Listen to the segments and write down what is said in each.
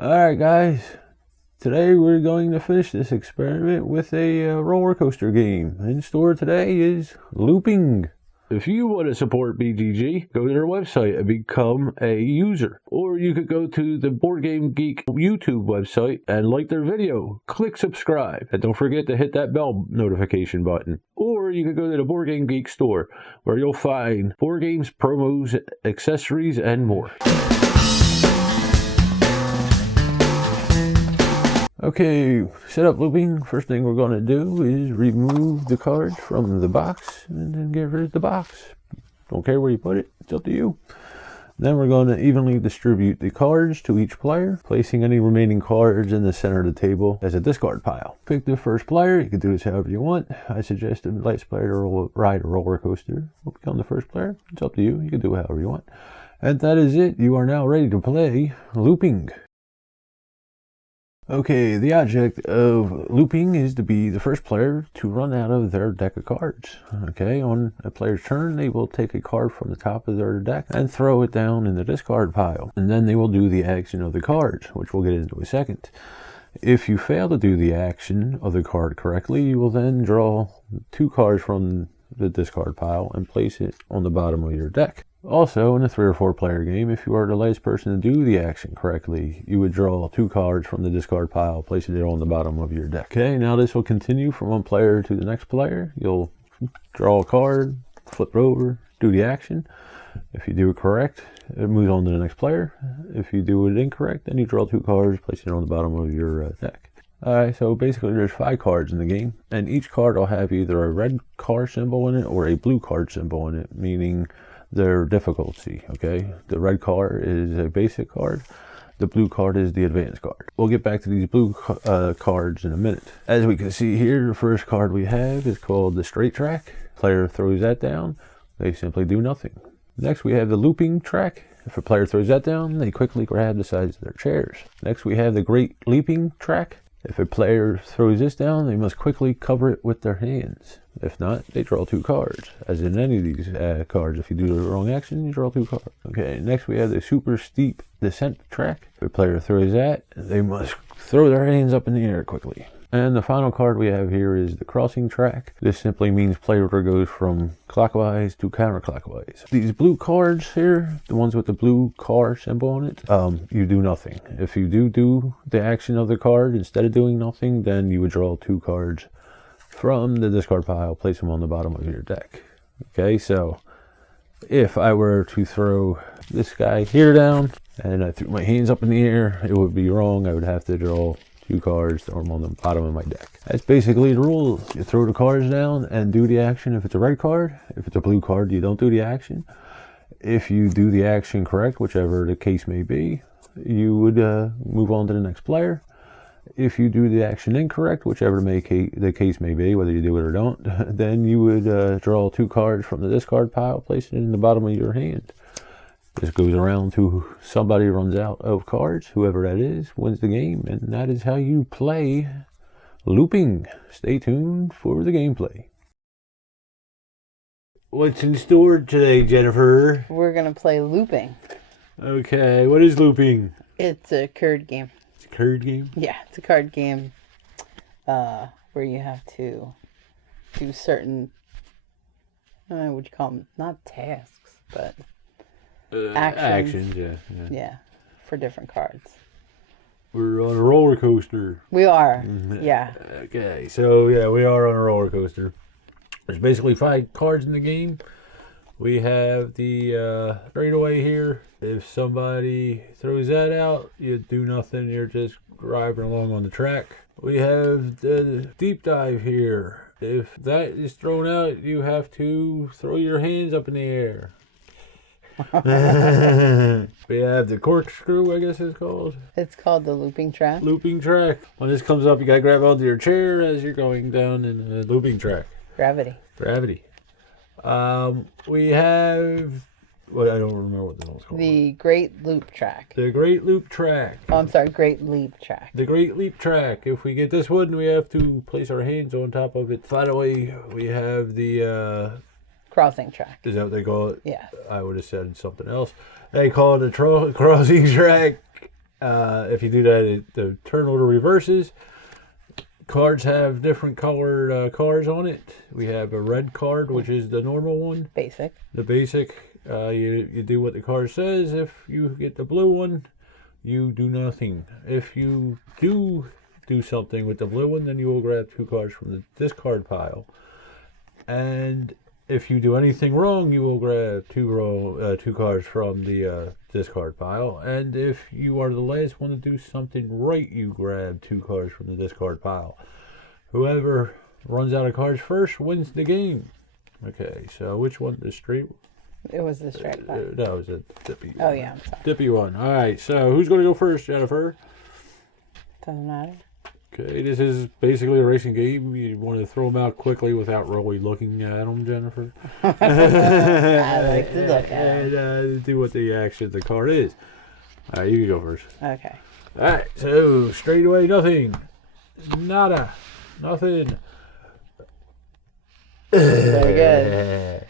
Alright guys, today we're going to finish this experiment with a roller coaster game. In store today is looping. If you want to support BGG, go to their website and become a user. Or you could go to the Board Game Geek YouTube website and like their video. Click subscribe. And don't forget to hit that bell notification button. Or you could go to the Board Game Geek Store, where you'll find board games, promos, accessories, and more. Okay, set up looping. First thing we're going to do is remove the cards from the box and then get rid of the box. Don't care where you put it, it's up to you. Then we're going to evenly distribute the cards to each player, placing any remaining cards in the center of the table as a discard pile. Pick the first player. You can do this however you want. I suggest the last player to ride a roller coaster will become the first player. It's up to you. You can do it however you want. And that is it. You are now ready to play looping. Okay, the object of looping is to be the first player to run out of their deck of cards. Okay, on a player's turn, they will take a card from the top of their deck and throw it down in the discard pile. And then they will do the action of the cards, which we'll get into in a second. If you fail to do the action of the card correctly, you will then draw 2 cards from the discard pile and place it on the bottom of your deck. Also, in a 3 or 4 player game, if you are the last person to do the action correctly, you would draw 2 cards from the discard pile, placing it on the bottom of your deck. Okay, now this will continue from one player to the next player. You'll draw a card, flip it over, do the action. If you do it correct, it moves on to the next player. If you do it incorrect, then you draw 2 cards, placing it on the bottom of your deck. Alright, so basically there's 5 cards in the game, and each card will have either a red card symbol in it or a blue card symbol in it, meaning their difficulty. Okay, the red card is a basic card, the blue card is the advanced card. We'll get back to these blue cards in a minute. As we can see here, the first card we have is called the straight track. Player throws that down, they simply do nothing. Next we have the looping track. If a player throws that down, they quickly grab the sides of their chairs. Next we have the great leaping track. If a player throws this down, they must quickly cover it with their hands. If not, they draw 2 cards. As in any of these cards, if you do the wrong action, you draw 2 cards. Okay, next we have the super steep descent track. If a player throws that, they must throw their hands up in the air quickly. And the final card we have here is the crossing track. This simply means player goes from clockwise to counterclockwise. These blue cards here, the ones with the blue car symbol on it, you do nothing. If you do the action of the card, instead of doing nothing, then you would draw 2 cards from the discard pile, place them on the bottom of your deck. Okay, so if I were to throw this guy here down, and I threw my hands up in the air, it would be wrong. I would have to draw 2 cards, throw them on the bottom of my deck. That's basically the rules. You throw the cards down and do the action if it's a red card. If it's a blue card, you don't do the action. If you do the action correct, whichever the case may be, you would move on to the next player. If you do the action incorrect, whichever the case may be, whether you do it or don't, then you would draw 2 cards from the discard pile, place it in the bottom of your hand. This goes around to somebody runs out of cards. Whoever that is wins the game, and that is how you play looping. Stay tuned for the gameplay. What's in store today, Jennifer? We're going to play looping. Okay, what is looping? It's a card game. It's a card game? Yeah, it's a card game where you have to do certain, what you call them? Not tasks, but actions. Yeah, for different cards. We're on a roller coaster. We are, yeah. Okay, so yeah, we are on a roller coaster. There's basically 5 cards in the game. We have the straightaway here. If somebody throws that out, you do nothing. You're just driving along on the track. We have the deep dive here. If that is thrown out, you have to throw your hands up in the air. We have the corkscrew, I guess it's called. It's called the looping track. Looping track. When this comes up, you gotta grab onto your chair as you're going down in the looping track. Gravity. We have, well, I don't remember what the one's called. The Great Loop Track. The Great Loop Track. Oh, I'm sorry, Great Leap Track. The Great Leap Track. If we get this one, we have to place our hands on top of it. Finally, we have the crossing track. Is that what they call it? Yeah. I would have said something else. They call it a crossing track. If you do that, the turn order reverses. Cards have different colored cards on it. We have a red card, which is the normal one. Basic. The basic. You do what the card says. If you get the blue one, you do nothing. If you do something with the blue one, then you will grab 2 cards from the discard pile. And if you do anything wrong, you will grab 2 cards from the discard pile. And if you are the last one to do something right, you grab 2 cards from the discard pile. Whoever runs out of cards first wins the game. Okay, so which one? The straight? It was the straight one. That was a dippy one. Oh, yeah, I'm sorry. Dippy one. All right, so who's going to go first, Jennifer? Doesn't matter. Okay, this is basically a racing game. You want to throw them out quickly without really looking at them, Jennifer. I like to look at them. And do what the action of the card is. All right, you can go first. Okay. All right, so straight away, nothing. Nada. Nothing. Very good.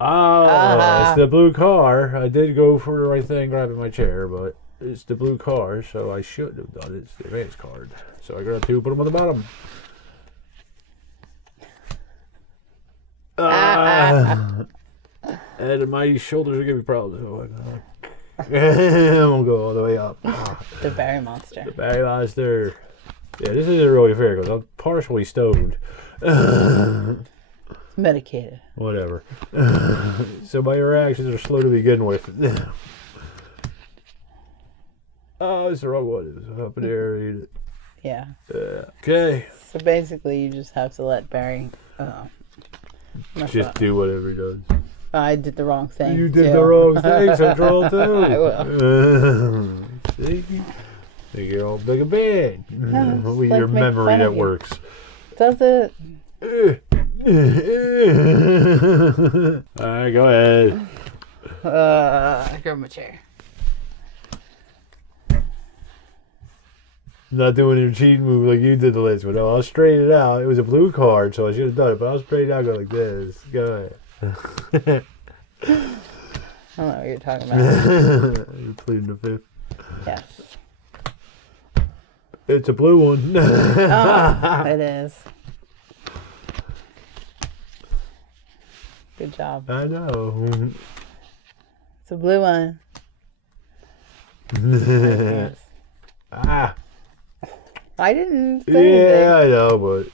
Oh, it's the blue car. I did go for the right thing, grabbing my chair, but it's the blue car, so I should have done it. It's the advance card. So I grabbed 2, put them on the bottom. And my shoulders are giving me problems. So I'm gonna go all the way up. The berry monster. The berry monster. Yeah, this isn't really fair because I'm partially stoned. Medicated. Whatever. So my reactions are slow to begin with. Oh, it's the wrong one. It was up in there. Eat it. Yeah. Okay. So basically, you just have to let Barry. Just do whatever he does. I did the wrong thing. You did the wrong thing, so draw 2. I will. See? Think you're all big and bad. No, With like your make memory fun that of you. works. Does it? Alright, go ahead. I grab my chair. Not doing your cheating move like you did the last one. No, I'll straighten it out. It was a blue card, so I should have done it, but I'll straighten it out, go like this. Go ahead. I don't know what you're talking about. You're pleading the 5th. Yes. It's a blue one. Oh, it is. Good job. I know. It's a blue one. Ah. I didn't say Yeah, I know, but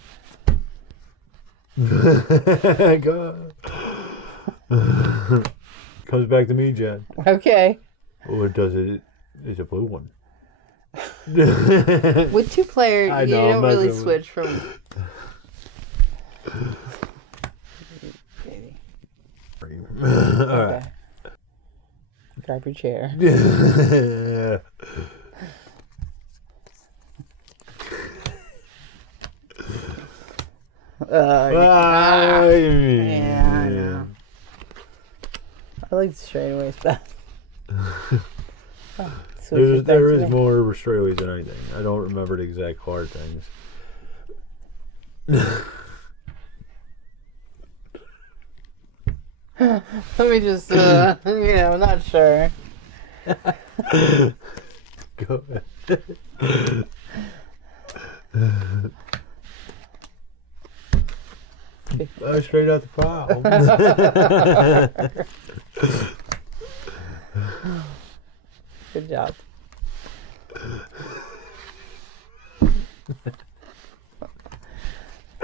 go. Comes back to me, Jen. anything. Okay. Or does it? It's a blue one. With 2 players, I you know, don't I'm really messing switch from. Alright. Okay. Grab your chair. Yeah, I know. I like the straightaways best. There is more straightaways than anything. I don't remember the exact card things. Let me just, I'm not sure. Go ahead. Straight out the pile. Good job.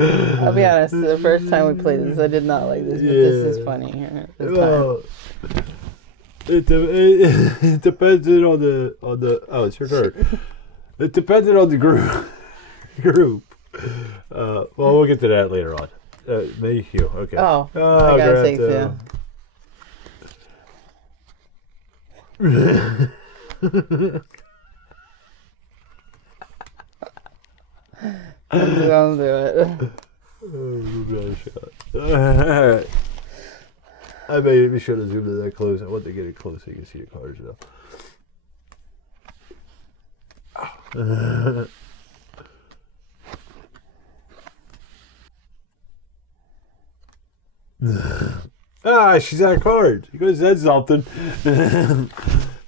I'll be honest, the first time we played this, I did not like this, but this is funny. This Well, it depends on the oh, it's your turn. It depended on the group. Well, we'll get to that later on. Me, you, okay. Oh, I gotta say too. Don't do it. Alright. I maybe should have zoomed in that close. I want to get it close so you can see the cards though. She's out of cards. You guys said something.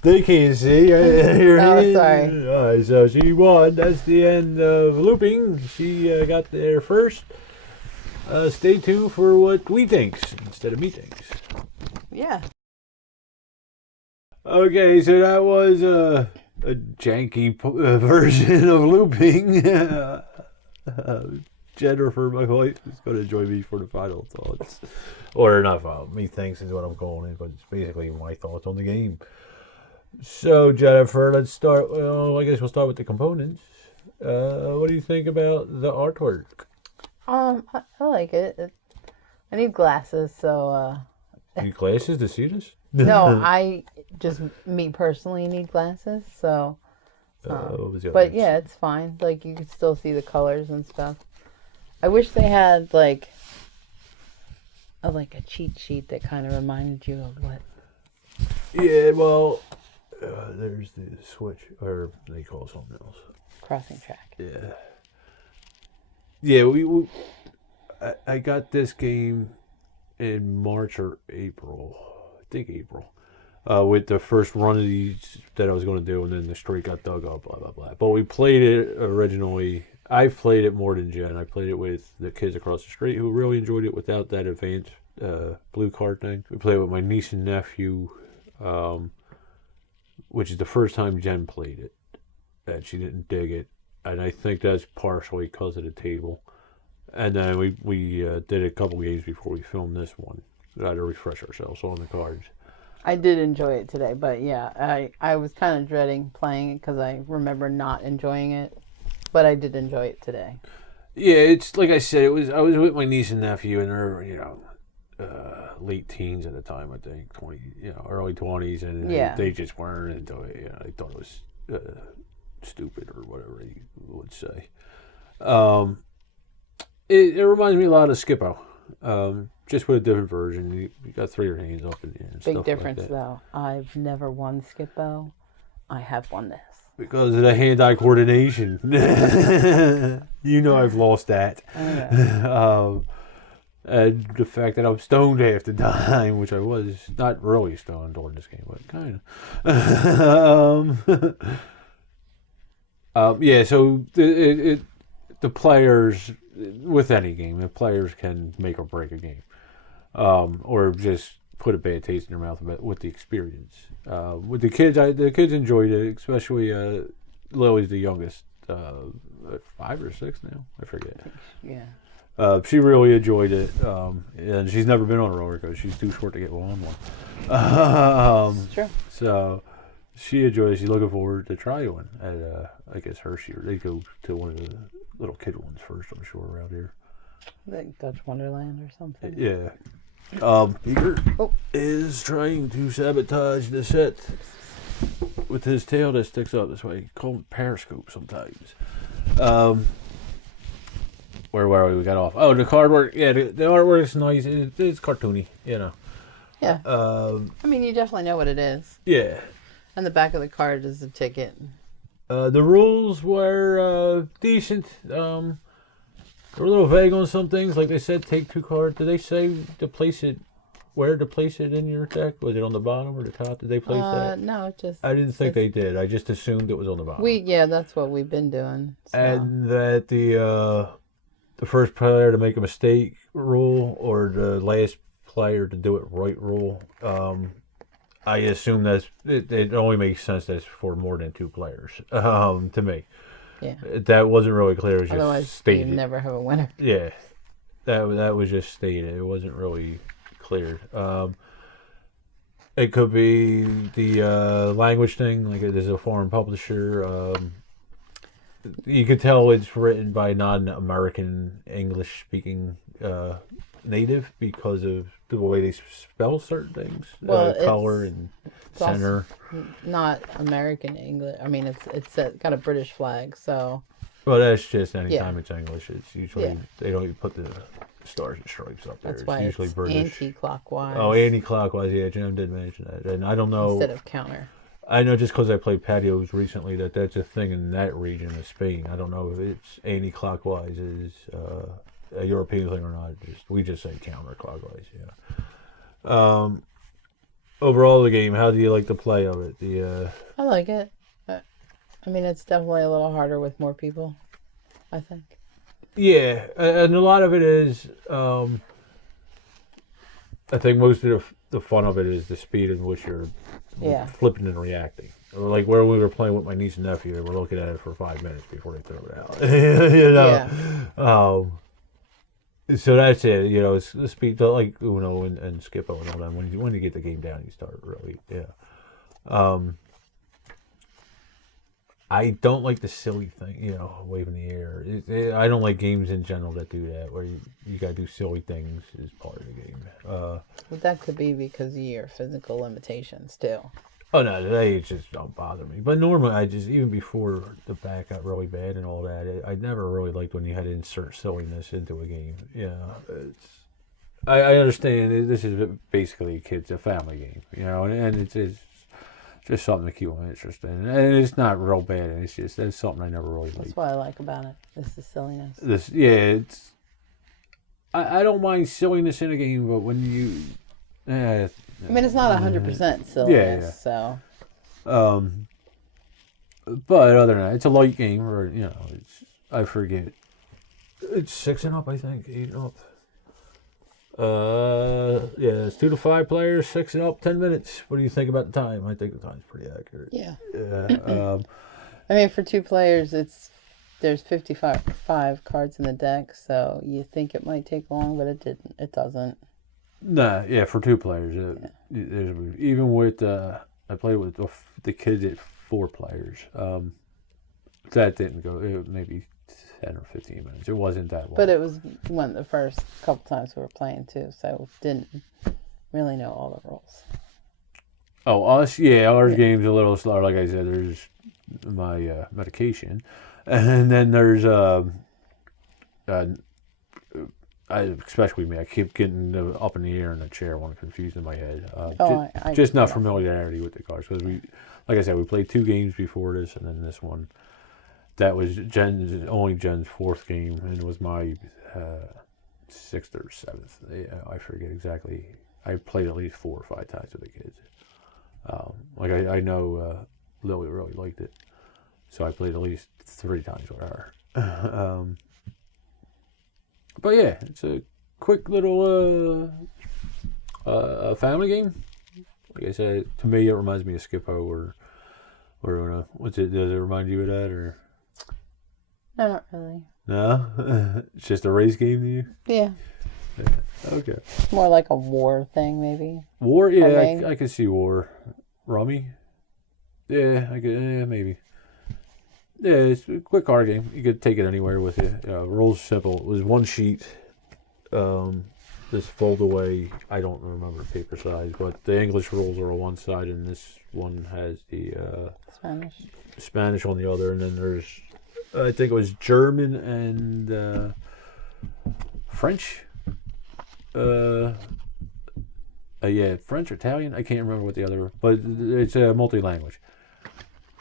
They can't see. Oh, sorry. All right, so she won. That's the end of looping. She got there first. Stay tuned for what we thinks instead of me thinks. Yeah. Okay, so that was a janky version of looping. Jennifer, my wife, is going to join me for the final thoughts. Or not final, me thinks is what I'm calling it, but it's basically my thoughts on the game. So, Jennifer, let's start. Well, I guess we'll start with the components. What do you think about the artwork? I like it. I need glasses, so. You need glasses to see this? No, me personally need glasses, so. But yeah, it's fine. Like, you can still see the colors and stuff. I wish they had like a cheat sheet that kind of reminded you of what. Yeah, well, there's the switch, or they call it something else. Crossing track. Yeah. Yeah, I got this game in March or April. I think April. With the first run of these that I was going to do, and then the streak got dug up, blah, blah, blah. But we played it originally. I've played it more than Jen. I played it with the kids across the street who really enjoyed it without that advanced blue card thing. We played it with my niece and nephew, which is the first time Jen played it. And she didn't dig it. And I think that's partially because of the table. And then we did a couple games before we filmed this one. We had to refresh ourselves on the cards. I did enjoy it today, but yeah, I was kind of dreading playing it because I remember not enjoying it. But I did enjoy it today. Yeah, it's like I said. I was with my niece and nephew, and they're late teens at the time. I think early 20s, and they just weren't into it. They thought it was stupid or whatever you would say. It reminds me a lot of Skippo, just with a different version. You got throw your hands up in the air. Big difference though. I've never won Skippo. I have won this. Because of the hand-eye coordination. I've lost that. And the fact that I'm stoned half the time, which I was not really stoned during this game, but kind of. Yeah, so the players, with any game, the players can make or break a game. Or just put a bad taste in their mouth with the experience. With the kids enjoyed it, especially Lily's the youngest, 5 or 6 now, I forget. Yeah. She really enjoyed it, and she's never been on a roller coaster. She's too short to get on one. Sure. So she enjoys. She's looking forward to try one at I guess Hershey, or they go to one of the little kid ones first. I'm sure around here. Like Dutch Wonderland or something. Yeah. Peter is trying to sabotage the set with his tail that sticks up this way. Call it periscope sometimes. Where were we? We got off. Oh, the card work. Yeah, the artwork is nice. It's cartoony, Yeah. I mean, you definitely know what it is. Yeah. And the back of the card is the ticket. The rules were decent. They were a little vague on some things. Like they said, take 2 cards. Did they say to place it, where to place it in your deck? Was it on the bottom or the top? Did they place that? No, it just. I didn't think they did. I just assumed it was on the bottom. That's what we've been doing. So. And that the first player to make a mistake rule, or the last player to do it right rule. I assume it only makes sense that's for more than 2 players. To me. Yeah. That wasn't really clear. It was just Otherwise, stated. you never have a winner. Yeah. That was just stated. It wasn't really clear. It could be the language thing, like it is a foreign publisher. You could tell it's written by non-American English-speaking native because of the way they spell certain things. Well, color and center. Not American English. I mean, it's got a British flag, so. Well, that's just anytime it's English. It's usually they don't even put the stars and stripes up there. That's why it's usually British. Anti-clockwise. Oh, anti-clockwise. Yeah, Jim did mention that, and I don't know. Instead of counter. I know just because I played patios recently that's a thing in that region of Spain. I don't know if it's anti-clockwise is a European thing or not. We just say counterclockwise. Yeah. overall the game, how do you like the play of it? I like it. I mean, it's definitely a little harder with more people, I think. Yeah, and a lot of it is, I think most of the fun of it is the speed in which you're flipping and reacting. Like where we were playing with my niece and nephew, they were looking at it for 5 minutes before they throw it out. Yeah. So that's it. It's the speed, like Uno and Skippo and all that. When you get the game down, you start really, I don't like the silly thing, waving the air. I don't like games in general that do that, where you got to do silly things as part of the game. Well, that could be because of your physical limitations, too. Oh, no, they just don't bother me. But normally, even before the back got really bad and all that, I never really liked when you had to insert silliness into a game. I understand this is basically a family game, and it's just something to keep them interested in. And it's not real bad. That's something I never really liked. That's what I like about it. It's the silliness. I don't mind silliness in a game, but when you... I mean, it's not 100% silliness, so... But other than that, it's a light game, or, I forget. It's 6 and up, I think, 8 and up. It's 2 to 5 players, 6 and up, 10 minutes. What do you think about the time? I think the time's pretty accurate. Yeah. I mean, for 2 players, there's 55 cards in the deck, so you think it might take long, but it doesn't. Nah, for 2 players. Even with, I played with the kids at 4 players. That didn't go, maybe 10 or 15 minutes. It wasn't that long. But it was one of the first couple times we were playing too, so didn't really know all the rules. Oh, our game's a little slower. Like I said, there's my medication, and then there's especially me. I keep getting up in the air in the chair when I'm confused in my head. Just not familiarity with the cards, because like I said, we played 2 games before this, and then this one. That was Jen's 4th game, and it was my 6th or 7th. I forget exactly. I played at least 4 or 5 times with the kids. I know Lily really liked it, so I played at least 3 times with her. But yeah, it's a quick little family game. Like I said, to me, it reminds me of Skippo or what's it? Does it remind you of that or? No, not really. No? It's just a race game to you? Yeah. Okay. More like a war thing, maybe. War? Yeah, I could see war. Rummy? Yeah, I could, maybe. Yeah, it's a quick card game. You could take it anywhere with you. Rules simple. It was 1 sheet. This fold away, I don't remember paper size, but the English rules are on one side, and this one has the Spanish on the other, and then there's... I think it was German and French. French or Italian. I can't remember what the other, but it's a multi-language.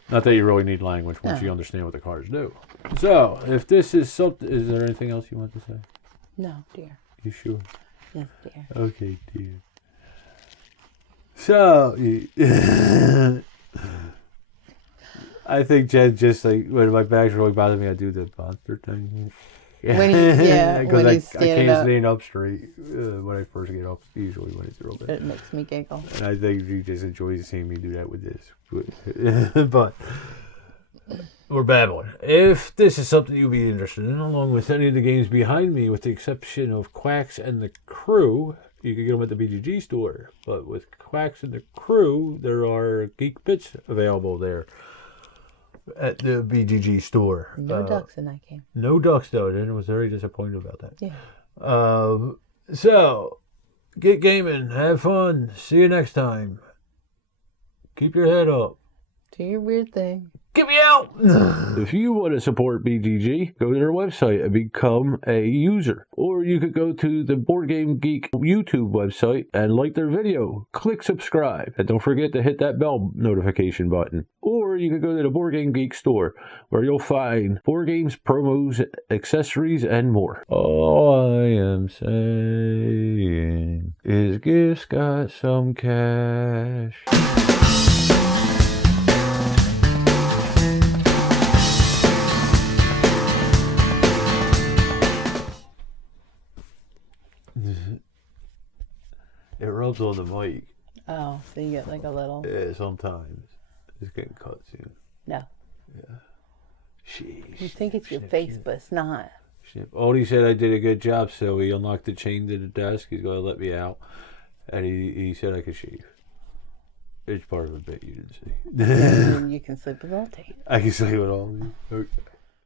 Not that you really need language once you understand what the cards do. So, if this is something, is there anything else you want to say? No, dear. You sure? Yes, dear. Okay, dear. So, I think Jen just when my back's really bothering me, I do the monster thing. When he's I can't stand up straight when I first get up. Usually when it's real bad. It makes me giggle. And I think she just enjoys seeing me do that with this. But we're babbling. If this is something you'd be interested in, along with any of the games behind me, with the exception of Quacks and the Crew, you can get them at the BGG Store. But with Quacks and the Crew, there are Geek Bits available there. At the BGG Store. No ducks in that game. No ducks, though. I was very disappointed about that. Yeah. So, get gaming. Have fun. See you next time. Keep your head up. Do your weird thing. Get me out! If you want to support BGG, go to their website and become a user. Or you could go to the Board Game Geek YouTube website and like their video. Click subscribe. And don't forget to hit that bell notification button. Or you could go to the Board Game Geek Store, where you'll find board games, promos, accessories, and more. All I am saying is Gift's got some cash. It rubs on the mic. Oh, so you get like a little... Yeah, sometimes. It's getting cut soon. No. Yeah. Sheesh. You think it's your face, but it's not. Odie said I did a good job, so he unlocked the chain to the desk. He's going to let me out. And he said I could shave. It's part of a bit you didn't see. You can sleep with all tape. I can sleep with all of you. Okay.